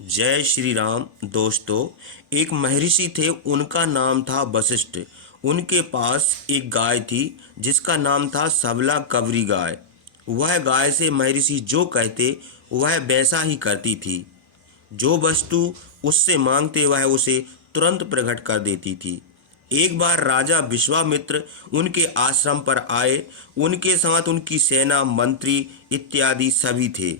जय श्री राम। दोस्तों, एक महर्षि थे, उनका नाम था वशिष्ठ। उनके पास एक गाय थी जिसका नाम था सबला कबरी गाय। वह गाय से महर्षि जो कहते वह वैसा ही करती थी। जो वस्तु उससे मांगते वह उसे तुरंत प्रकट कर देती थी। एक बार राजा विश्वामित्र उनके आश्रम पर आए। उनके साथ उनकी सेना, मंत्री इत्यादि सभी थे।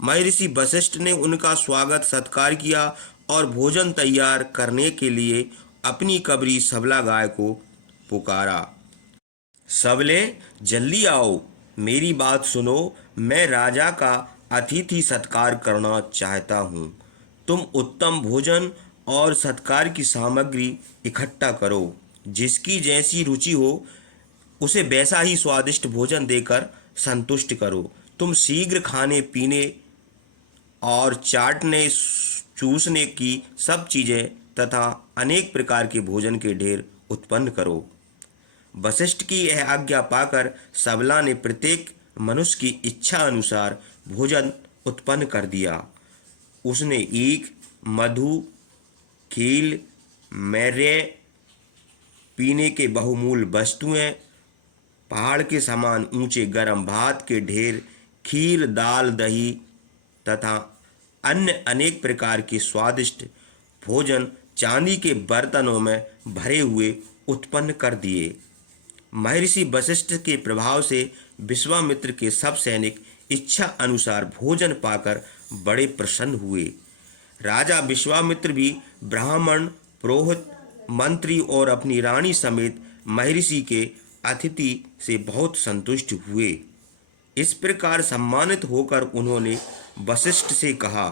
महर्षि वशिष्ठ ने उनका स्वागत सत्कार किया और भोजन तैयार करने के लिए अपनी कबरी सबला गाय को पुकारा। सबले, जल्दी आओ, मेरी बात सुनो। मैं राजा का अतिथि सत्कार करना चाहता हूँ। तुम उत्तम भोजन और सत्कार की सामग्री इकट्ठा करो। जिसकी जैसी रुचि हो उसे वैसा ही स्वादिष्ट भोजन देकर संतुष्ट करो। तुम शीघ्र खाने पीने और चाटने चूसने की सब चीज़ें तथा अनेक प्रकार के भोजन के ढेर उत्पन्न करो। वशिष्ठ की यह आज्ञा पाकर सबला ने प्रत्येक मनुष्य की इच्छा अनुसार भोजन उत्पन्न कर दिया। उसने ईख, मधु, खील, मैर्य, पीने के बहुमूल्य वस्तुएं, पहाड़ के समान ऊंचे गर्म भात के ढेर, खीर, दाल, दही तथा अन्य अनेक प्रकार के स्वादिष्ट भोजन चांदी के बर्तनों में भरे हुए उत्पन्न कर दिए। महर्षि वशिष्ठ के प्रभाव से विश्वामित्र के सब सैनिक इच्छा अनुसार भोजन पाकर बड़े प्रसन्न हुए। राजा विश्वामित्र भी ब्राह्मण, पुरोहित, मंत्री और अपनी रानी समेत महर्षि के अतिथि से बहुत संतुष्ट हुए। इस प्रकार सम्मानित होकर उन्होंने वशिष्ठ से कहा,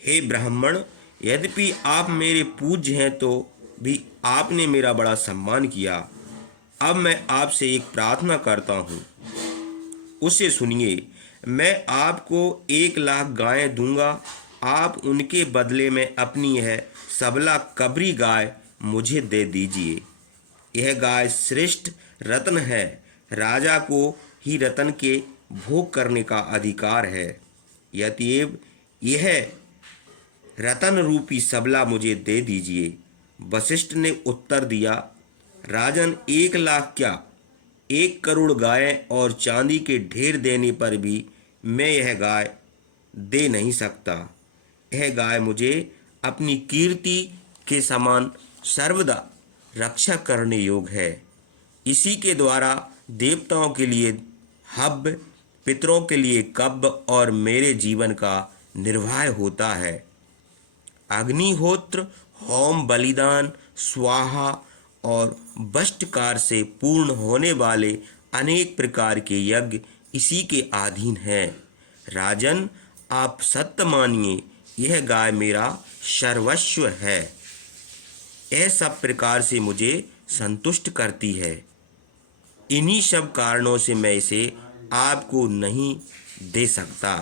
हे ब्राह्मण, यद्यपि आप मेरे पूज्य हैं तो भी आपने मेरा बड़ा सम्मान किया। अब मैं आपसे एक प्रार्थना करता हूँ, उसे सुनिए। मैं आपको 1,00,000 गायें दूंगा। आप उनके बदले में अपनी यह सबला कबरी गाय मुझे दे दीजिए। यह गाय श्रेष्ठ रत्न है। राजा को ही रत्न के भोग करने का अधिकार है। अतएव यह रतन रूपी सबला मुझे दे दीजिए। वशिष्ठ ने उत्तर दिया, राजन, 1,00,000 क्या, 1 करोड़ गायें और चांदी के ढेर देने पर भी मैं यह गाय दे नहीं सकता। यह गाय मुझे अपनी कीर्ति के समान सर्वदा रक्षा करने योग्य है। इसी के द्वारा देवताओं के लिए हव्य, पितरों के लिए कब्ब और मेरे जीवन का निर्वाह होता है। अग्निहोत्र, होम, बलिदान, स्वाहा और वष्टकार से पूर्ण होने वाले अनेक प्रकार के यज्ञ इसी के अधीन हैं। राजन, आप सत्य मानिए, यह गाय मेरा सर्वस्व है। यह सब प्रकार से मुझे संतुष्ट करती है। इन्हीं सब कारणों से मैं इसे आपको नहीं दे सकता।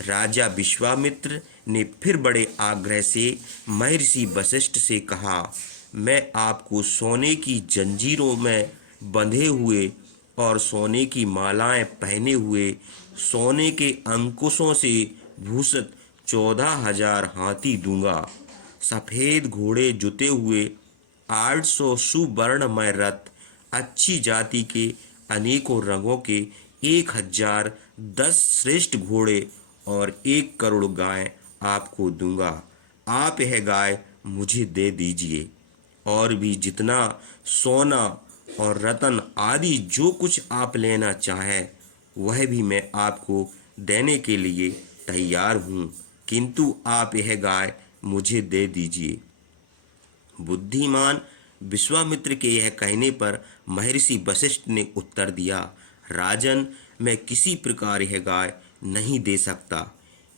राजा विश्वामित्र ने फिर बड़े आग्रह से महर्षि वशिष्ठ से कहा, मैं आपको सोने की जंजीरों में बंधे हुए और सोने की मालाएं पहने हुए, सोने के अंकुशों से भूषित 14,000 हाथी दूंगा। सफ़ेद घोड़े जुते हुए 800 सुवर्णमय रथ, अच्छी जाति के अनेकों रंगों के 1,010 श्रेष्ठ घोड़े और 1 करोड़ गाय आपको दूंगा। आप यह गाय मुझे दे दीजिए। और भी जितना सोना और रतन आदि जो कुछ आप लेना चाहें वह भी मैं आपको देने के लिए तैयार हूँ, किंतु आप यह गाय मुझे दे दीजिए। बुद्धिमान विश्वामित्र के यह कहने पर महर्षि वशिष्ठ ने उत्तर दिया, राजन, मैं किसी प्रकार यह गाय नहीं दे सकता।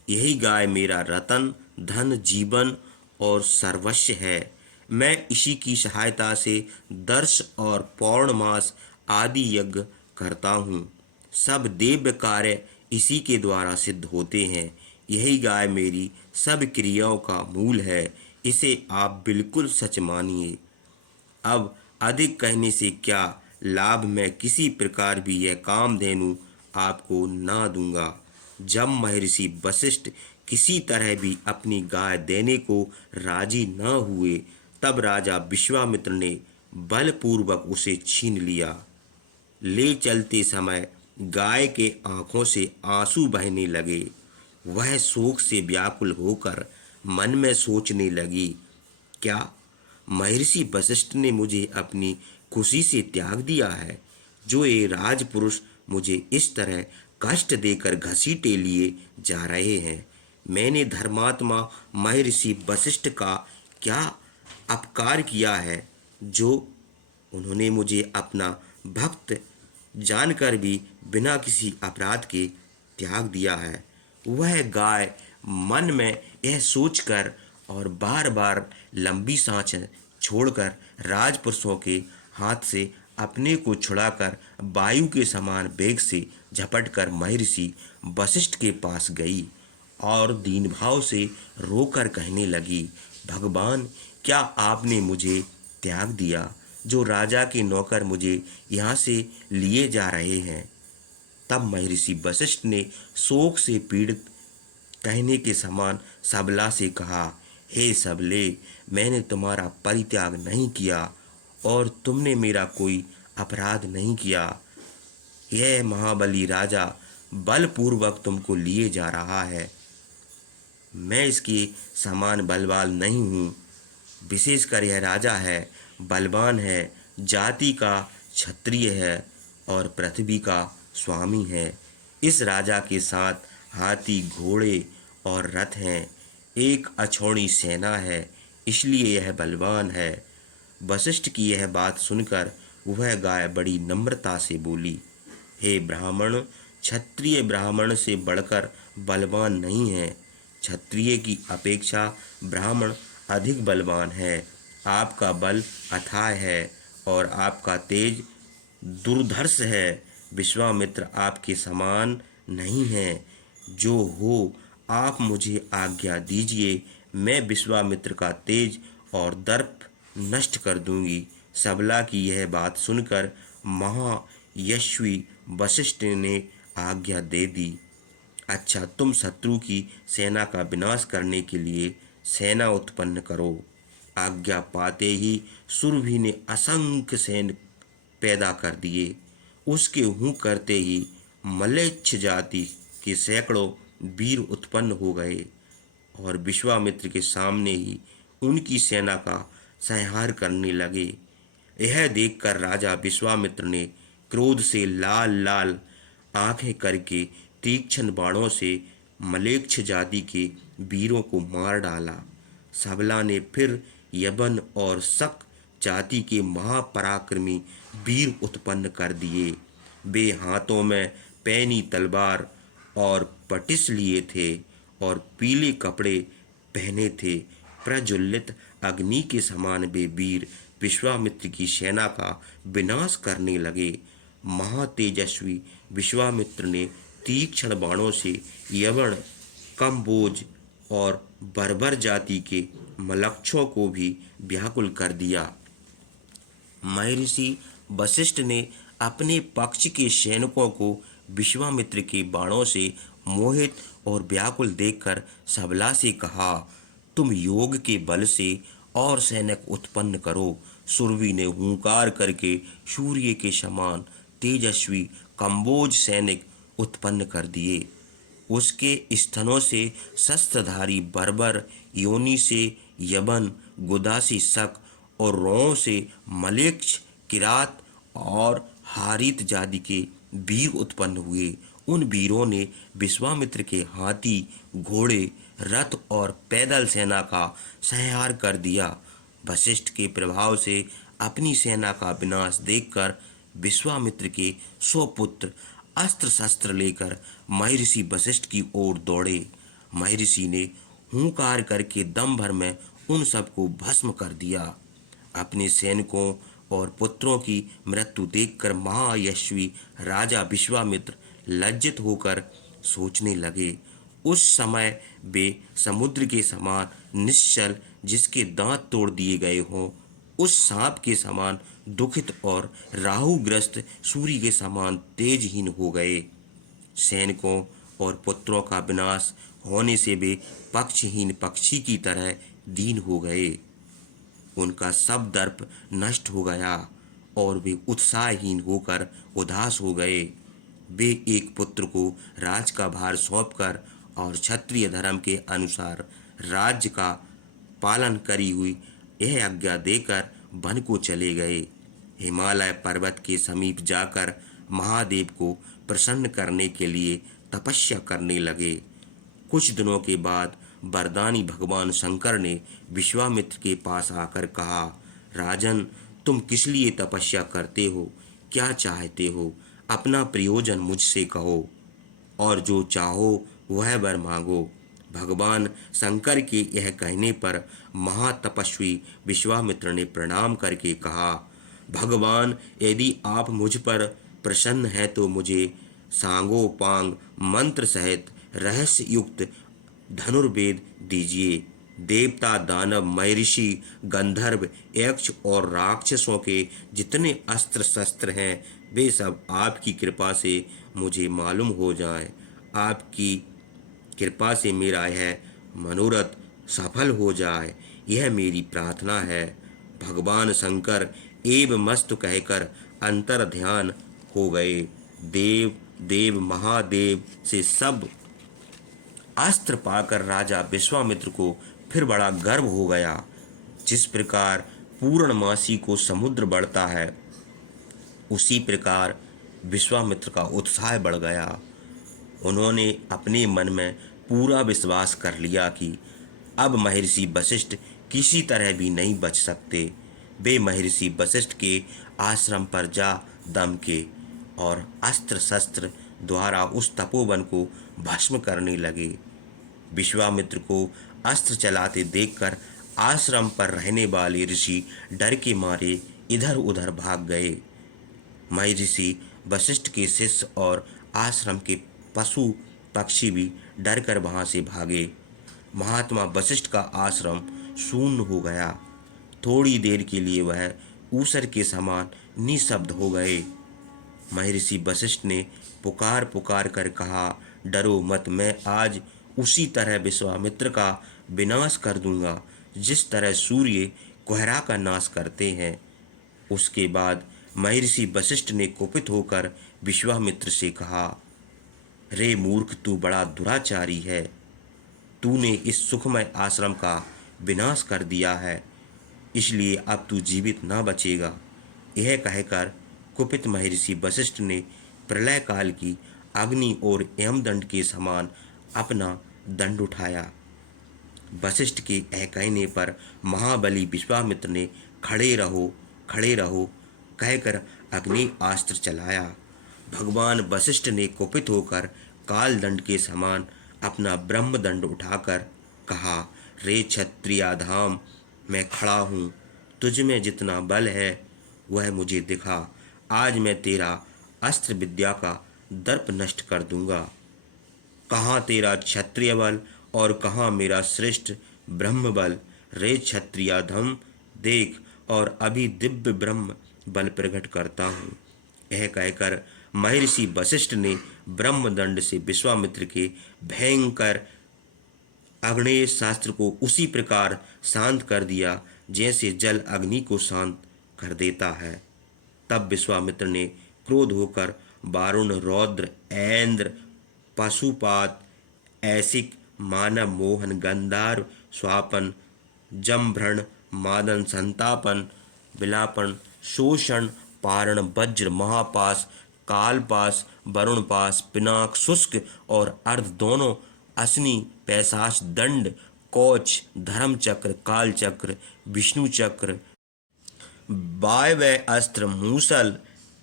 यही गाय मेरा रतन, धन, जीवन और सर्वस्व है। मैं इसी की सहायता से दर्श और पौर्णमास आदि यज्ञ करता हूँ। सब दिव्य कार्य इसी के द्वारा सिद्ध होते हैं। यही गाय मेरी सब क्रियाओं का मूल है। इसे आप बिल्कुल सच मानिए। अब अधिक कहने से क्या लाभ, मैं किसी प्रकार भी यह कामधेनु आपको ना दूंगा। जब महर्षि वशिष्ठ किसी तरह भी अपनी गाय देने को राजी न हुए, तब राजा विश्वामित्र ने बलपूर्वक उसे छीन लिया। ले चलते समय गाय के आंखों से आंसू बहने लगे। वह शोक से व्याकुल होकर मन में सोचने लगी, क्या महर्षि वशिष्ठ ने मुझे अपनी खुशी से त्याग दिया है? जो ये राजपुरुष मुझे इस तरह कष्ट देकर घसीटे लिए जा रहे हैं। मैंने धर्मात्मा महर्षि वशिष्ठ का क्या अपकार किया है, जो उन्होंने मुझे अपना भक्त जानकर भी बिना किसी अपराध के त्याग दिया है। वह गाय मन में यह सोचकर और बार बार लंबी सांस छोड़कर राजपुरुषों के हाथ से अपने को छुड़ाकर वायु के समान वेग से झपटकर महर्षि वशिष्ठ के पास गई और दीन भाव से रोकर कहने लगी, भगवान, क्या आपने मुझे त्याग दिया? जो राजा के नौकर मुझे यहाँ से लिए जा रहे हैं। तब महर्षि वशिष्ठ ने शोक से पीड़ित कहने के समान सबला से कहा, हे सबले, मैंने तुम्हारा परित्याग नहीं किया और तुमने मेरा कोई अपराध नहीं किया। यह महाबली राजा बलपूर्वक तुमको लिए जा रहा है। मैं इसके समान बलवान नहीं हूँ। विशेषकर यह राजा है, बलवान है, जाति का क्षत्रिय है और पृथ्वी का स्वामी है। इस राजा के साथ हाथी, घोड़े और रथ हैं। एक अछौड़ी सेना है, इसलिए यह बलवान है। वशिष्ठ की यह बात सुनकर वह गाय बड़ी नम्रता से बोली, हे ब्राह्मण, क्षत्रिय ब्राह्मण से बढ़कर बलवान नहीं है। क्षत्रिय की अपेक्षा ब्राह्मण अधिक बलवान है। आपका बल अथाह है और आपका तेज दुर्धर्ष है। विश्वामित्र आपके समान नहीं है। जो हो, आप मुझे आज्ञा दीजिए, मैं विश्वामित्र का तेज और दर्प नष्ट कर दूंगी। सबला की यह बात सुनकर महायशस्वी वशिष्ठ ने आज्ञा दे दी। अच्छा, तुम शत्रु की सेना का विनाश करने के लिए सेना उत्पन्न करो। आज्ञा पाते ही सुरभि ने असंख्य सैन्य पैदा कर दिए। उसके हूँ करते ही मलेच्छ जाति के सैकड़ों वीर उत्पन्न हो गए और विश्वामित्र के सामने ही उनकी सेना का संहार करने लगे। यह देखकर राजा विश्वामित्र ने क्रोध से लाल लाल आंखें करके तीक्ष्ण बाणों से मलेच्छ जाति के वीरों को मार डाला। सबला ने फिर यवन और शक जाति के महापराक्रमी वीर उत्पन्न कर दिए। वे हाथों में पैनी तलवार और पटिस लिए थे और पीले कपड़े पहने थे। प्रज्वलित अग्नि के समान वे वीर विश्वामित्र की सेना का विनाश करने लगे। महातेजस्वी विश्वामित्र ने तीक्ष्ण बाणों से यवन, कंबोज और बर्बर जाति के मलक्षों को भी व्याकुल कर दिया। महर्षि वशिष्ठ ने अपने पक्ष के सैनिकों को विश्वामित्र के बाणों से मोहित और व्याकुल देखकर सबला से कहा, तुम योग के बल से और सैनिक उत्पन्न करो। सुरभि ने हुंकार करके सूर्य के समान तेजस्वी कंबोज सैनिक उत्पन्न कर दिए। उसके स्तनों से शस्त्रधारी बर्बर, योनि से यवन, गुदा से शक और रों से मलेच्छ, किरात और हारित जाति के वीर उत्पन्न हुए। उन वीरों ने विश्वामित्र के हाथी, घोड़े, रथ और पैदल सेना का संहार कर दिया। वशिष्ठ के प्रभाव से अपनी सेना का विनाश देखकर विश्वामित्र के 100 पुत्र अस्त्र शस्त्र लेकर महर्षि वशिष्ठ की ओर दौड़े। महर्षि ने हुंकार करके दम भर में उन सबको भस्म कर दिया। अपने सैनिकों और पुत्रों की मृत्यु देखकर महायशस्वी राजा विश्वामित्र लज्जित होकर सोचने लगे। उस समय वे समुद्र के समान निश्चल, जिसके दांत तोड़ दिए गए हों, उस सांप के समान दुखित और राहुग्रस्त सूर्य के समान तेजहीन हो गए। सैनिकों और पुत्रों का विनाश होने से वे पक्षहीन पक्षी की तरह दीन हो गए। उनका सब दर्प नष्ट हो गया और वे उत्साहहीन होकर उदास हो गए। वे एक पुत्र को राज का भार सौंपकर और क्षत्रिय धर्म के अनुसार राज्य का पालन करी हुई यह आज्ञा देकर वन को चले गए। हिमालय पर्वत के समीप जाकर महादेव को प्रसन्न करने के लिए तपस्या करने लगे। कुछ दिनों के बाद वरदानी भगवान शंकर ने विश्वामित्र के पास आकर कहा, राजन, तुम किस लिए तपस्या करते हो? क्या चाहते हो? अपना प्रयोजन मुझसे कहो और जो चाहो वह वर मांगो। भगवान शंकर के यह कहने पर महातपस्वी विश्वामित्र ने प्रणाम करके कहा, भगवान, यदि आप मुझ पर प्रसन्न हैं तो मुझे सांगोपांग मंत्र सहित रहस्य युक्त धनुर्वेद दीजिए। देवता, दानव, महर्षि, गंधर्व, यक्ष और राक्षसों के जितने अस्त्र शस्त्र हैं वे सब आपकी कृपा से मुझे मालूम हो जाएं। आपकी कृपा से मेरा यह मनोरथ सफल हो जाए, यह मेरी प्रार्थना है। भगवान शंकर एव मस्तु कहकर अंतर ध्यान हो गए। देव देव महादेव से सब अस्त्र पाकर राजा विश्वामित्र को फिर बड़ा गर्व हो गया। जिस प्रकार पूर्णमासी को समुद्र बढ़ता है, उसी प्रकार विश्वामित्र का उत्साह बढ़ गया। उन्होंने अपने मन में पूरा विश्वास कर लिया कि अब महर्षि वशिष्ठ किसी तरह भी नहीं बच सकते। वे महर्षि वशिष्ठ के आश्रम पर जा दमके और अस्त्र शस्त्र द्वारा उस तपोवन को भस्म करने लगे। विश्वामित्र को अस्त्र चलाते देखकर आश्रम पर रहने वाले ऋषि डर के मारे इधर उधर भाग गए। महर्षि वशिष्ठ के शिष्य और आश्रम के पशु पक्षी भी डरकर वहां से भागे। महात्मा वशिष्ठ का आश्रम शून्य हो गया। थोड़ी देर के लिए वह ऊसर के समान निशब्द हो गए। महर्षि वशिष्ठ ने पुकार पुकार कर कहा, डरो मत, मैं आज उसी तरह विश्वामित्र का विनाश कर दूंगा जिस तरह सूर्य कोहरा का नाश करते हैं। उसके बाद महर्षि वशिष्ठ ने कुपित होकर विश्वामित्र से कहा, रे मूर्ख, तू बड़ा दुराचारी है। तूने इस सुखमय आश्रम का विनाश कर दिया है, इसलिए अब तू जीवित न बचेगा। यह कहकर कुपित महर्षि वशिष्ठ ने प्रलय काल की अग्नि और यमदंड के समान अपना दंड उठाया। वशिष्ठ के यह कहने पर महाबली विश्वामित्र ने खड़े रहो कहकर अग्नि अस्त्र चलाया। भगवान वशिष्ठ ने कुपित होकर काल दंड के समान अपना ब्रह्मदंड उठाकर कहा, रे क्षत्रियाधाम, मैं खड़ा हूँ, तुझ में जितना बल है वह मुझे दिखा। आज मैं तेरा अस्त्र विद्या का दर्प नष्ट कर दूंगा। कहाँ तेरा क्षत्रिय बल और कहाँ मेरा श्रेष्ठ ब्रह्म बल? रे क्षत्रियाधम, देख, और अभी दिव्य ब्रह्म बल प्रकट करता हूँ। यह कहकर महर्षि वशिष्ठ ने ब्रह्मदंड से विश्वामित्र के भयंकर अग्नेय शास्त्र को उसी प्रकार शांत कर दिया जैसे जल अग्नि को शांत कर देता है। तब विश्वामित्र ने क्रोध होकर वारुण, रौद्र, ऐन्द्र, पशुपात, ऐसिक, मानव, मोहन, गंधार, स्वापन, जमभ्रण, मादन, संतापन, विलापन, शोषण, पारण, वज्र, महापास, कालपास, वरुणपास, पिनाक, शुष्क और अर्ध दोनों, असनी, पैशाच, दंड, कौच, धर्मचक्र, कालचक्र, विष्णु चक्र, वायव्य अस्त्र, मूसल,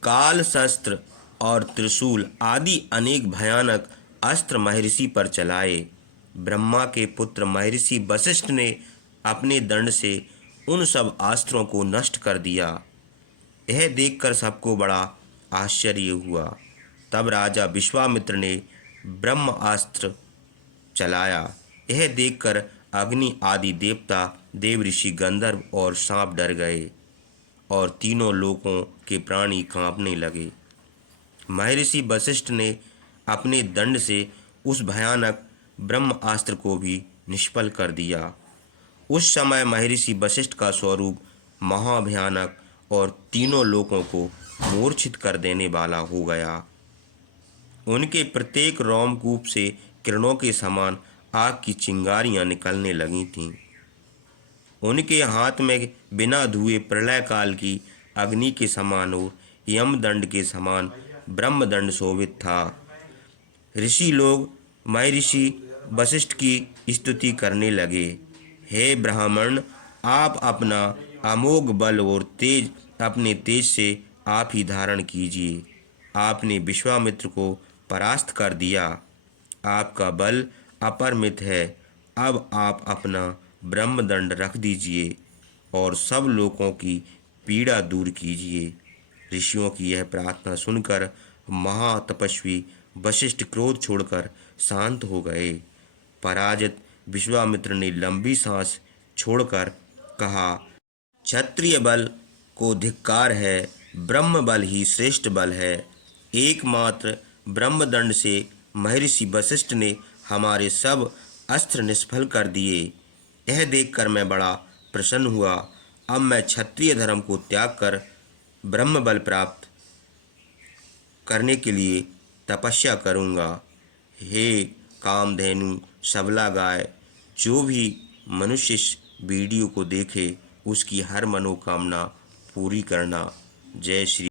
काल शस्त्र और त्रिशूल आदि अनेक भयानक अस्त्र महर्षि पर चलाए। ब्रह्मा के पुत्र महर्षि वशिष्ठ ने अपने दंड से उन सब अस्त्रों को नष्ट कर दिया। यह देखकर सबको बड़ा आश्चर्य हुआ। तब राजा विश्वामित्र ने ब्रह्मास्त्र चलाया। यह देखकर अग्नि आदि देवता, देव, ऋषि, गंधर्व और सांप डर गए और तीनों लोकों के प्राणी कांपने लगे। महर्षि वशिष्ठ ने अपने दंड से उस भयानक ब्रह्मास्त्र को भी निष्फल कर दिया। उस समय महर्षि वशिष्ठ का स्वरूप महाभयानक और तीनों लोगों को मूर्छित कर देने वाला हो गया। उनके प्रत्येक रोमकूप से किरणों के समान आग की चिंगारियां निकलने लगी थीं। उनके हाथ में बिना धुए प्रलय काल की अग्नि के समान और यमदंड के समान ब्रह्मदंड शोभित था। ऋषि लोग महर्षि वशिष्ठ की स्तुति करने लगे। हे ब्राह्मण, आप अपना अमोघ बल और तेज अपने तेज से आप ही धारण कीजिए। आपने विश्वामित्र को परास्त कर दिया। आपका बल अपरिमित है। अब आप अपना ब्रह्मदंड रख दीजिए और सब लोगों की पीड़ा दूर कीजिए। ऋषियों की यह प्रार्थना सुनकर महातपस्वी वशिष्ठ क्रोध छोड़कर शांत हो गए। पराजित विश्वामित्र ने लंबी सांस छोड़कर कहा, क्षत्रिय बल को धिक्कार है, ब्रह्म बल ही श्रेष्ठ बल है। एकमात्र ब्रह्मदंड से महर्षि वशिष्ठ ने हमारे सब अस्त्र निष्फल कर दिए। यह देखकर मैं बड़ा प्रसन्न हुआ। अब मैं क्षत्रिय धर्म को त्याग कर ब्रह्म बल प्राप्त करने के लिए तपस्या करूँगा। हे कामधेनु सबला गाय, जो भी मनुष्य इस वीडियो को देखे उसकी हर मनोकामना पूरी करना। जय श्री